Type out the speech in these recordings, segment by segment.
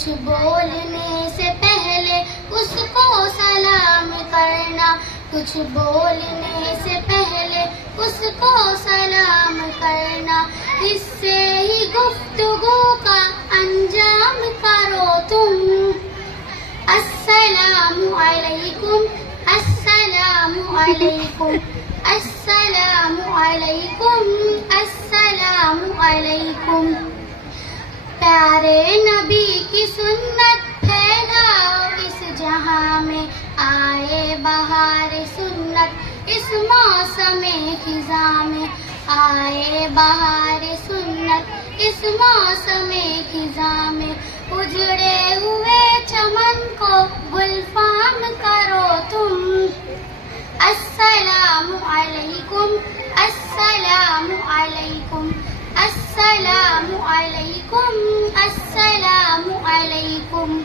کچھ بولنے سے پہلے اس کو سلام کرنا، کچھ بولنے سے پہلے اس کو سلام کرنا، اس سے ہی گفتگو کا انجام کرو تم۔ السلام علیکم، السلام علیکم، السلام علیکم، السلام علیکم۔ پیارے نبی کی سنت پھیلاؤ اس جہاں میں، آئے بہار سنت اس موسم خزاں میں، آئے بہار سنت اس موسم خزاں میں، اجڑے ہوئے چمن کو گلفام کرو تم۔ السلام علیکم، السلام علیکم، السلام علیکم، السلام علیکم۔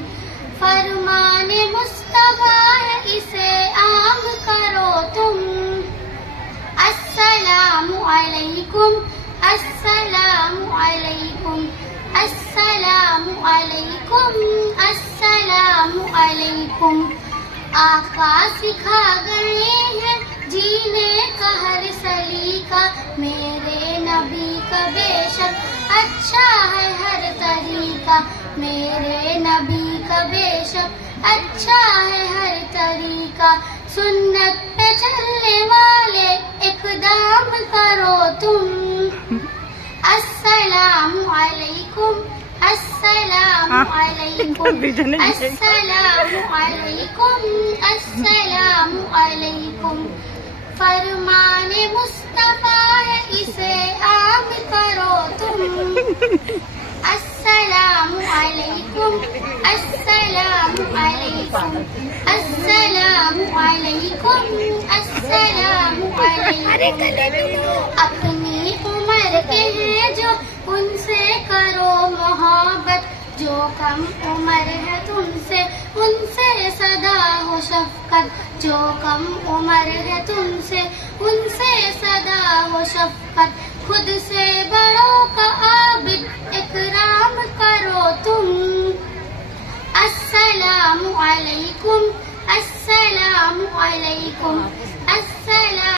فرمان مصطفیٰ ہے اسے عام کرو تم۔ السلام علیکم، السلام علیکم، السلام علیکم، السلام علیکم۔ آقا سکھا گئے ہیں جینے کا ہر سلیقہ، میرے نبی کا بے شک اچھا ہے ہر طریقہ، میرے نبی کا بے شک اچھا ہے ہر طریقہ۔ سنت پہ چلنے والے اقدام کرو تم۔ السلام علیکم، السلام علیکم، السلام علیکم، السلام علیکم۔ فرمان مصطفیٰ ہے اسے عام کرو تم۔ السلام علیکم، السلام علیکم، السلام علیکم، السلام علیکم۔ اپنی عمر کے ہیں جو ان سے کرو محبت، جو کم عمر ہے تم سے ان سے صدا ہو شفقت، جو کم عمر ہے تم سے ان سے صدا ہو شفقت۔ خود سے بڑوں کا عابد